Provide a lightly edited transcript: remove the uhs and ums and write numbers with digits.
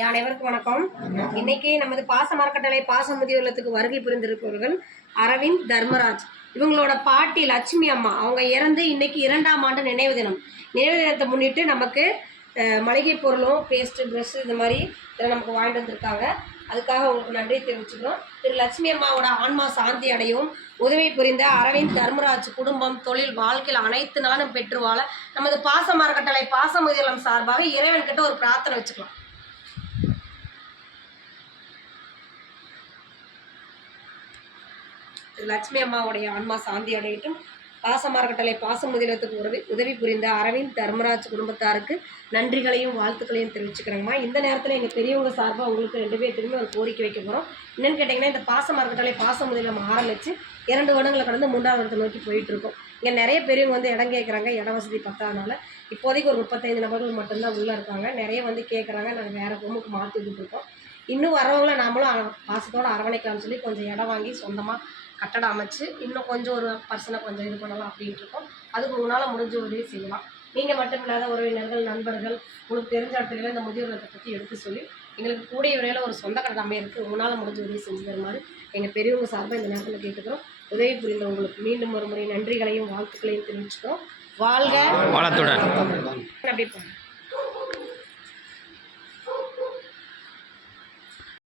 அனைவருக்கும் வணக்கம். இன்னைக்கு நமது பாச மரக்கட்டளை பாச முதியோர்லத்துக்கு வருகை புரிந்திருப்பவர்கள் அரவிந்த் தர்மராஜ். இவங்களோட பாட்டி லட்சுமி அம்மா அவங்க இறந்து இன்னைக்கு 2ஆம் ஆண்டு நினைவு தினத்தை முன்னிட்டு நமக்கு மளிகை பொருளும் பேஸ்ட்டு ப்ரஷ் இது மாதிரி இதெல்லாம் நமக்கு வாங்கிட்டு வந்திருக்காங்க. அதுக்காக உங்களுக்கு நன்றி தெரிவிச்சுக்கிறோம். திரு லட்சுமி அம்மாவோட ஆன்மா சாந்தி அடையும் உதவி புரிந்த அரவிந்த் தர்மராஜ் குடும்பம் தொழில் வாழ்க்கையில் அனைத்து நாளும் பெற்று வாழ நமது பாச மரக்கட்டளை பாச முதியோர்லம் சார்பாக இறைவன் கிட்ட ஒரு பிரார்த்தனை வச்சுக்கலாம். லட்சுமி அம்மாவுடைய ஆன்மா சாந்தி அடையட்டும். பாச மரக்கட்டளை பாச முதியோர்லத்துக்கு உதவி புரிந்த அரவிந்த் தர்மராஜ் குடும்பத்தாருக்கு நன்றிகளையும் வாழ்த்துக்களையும் தெரிவிச்சுக்கிறோங்கம்மா. இந்த நேரத்தில் எங்கள் பெரியவங்க சார்பாக உங்களுக்கு 2 பேர்த்துக்குமே ஒரு கோரிக்கை வைக்க போகிறோம். என்னென்னு கேட்டிங்கன்னா, இந்த பாச மரக்கட்டளை பாச முதியோர்லம் ஆரம்பித்து 2 வருடங்களை கடந்து 3ஆவது வருடத்தை நோக்கி போயிட்டுருக்கோம். இங்கே நிறைய பெரியவங்க வந்து இடம் கேட்குறாங்க. இட வசதி பத்தாதனால இப்போதைக்கு ஒரு 35 நபர்கள் மட்டும்தான் உள்ளே இருக்காங்க. நிறைய வந்து கேட்குறாங்க. நாங்கள் வேறு ரூமுக்கு மாற்றி விட்டுருக்கோம். இன்னும் வரவங்களை நாமளும் பாசத்தோடு அரவணைக்கலாம்னு சொல்லி கொஞ்சம் இடம் வாங்கி சொந்தமாக கட்டடம் அமைச்சு இன்னும் கொஞ்சம் ஒரு பர்சனை கொஞ்சம் இது பண்ணலாம் அப்படின்ட்டு இருக்கோம். அதுக்கு உங்களால் முடிஞ்ச உதவி செய்யலாம். நீங்கள் மட்டும் இல்லாத உறவினர்கள் நண்பர்கள் உங்களுக்கு தெரிஞ்ச இடத்துல இந்த முதியோர்லத்தை பற்றி எடுத்து சொல்லி எங்களுக்கு கூடிய விரைவில் ஒரு சொந்த கட்டடம் அமையிருக்கு. உங்களால் முடிஞ்ச உதவி செஞ்சு தருமாறு எங்கள் பெரியவங்க சார்பாக இந்த நேரத்தில் கேட்டுக்கிறோம். உதவி புரிந்த உங்களுக்கு மீண்டும் ஒரு முறை நன்றிகளையும் வாழ்த்துக்களையும் தெரிவிச்சுக்கிறோம். வாழ்க வளத்துடன். அப்படி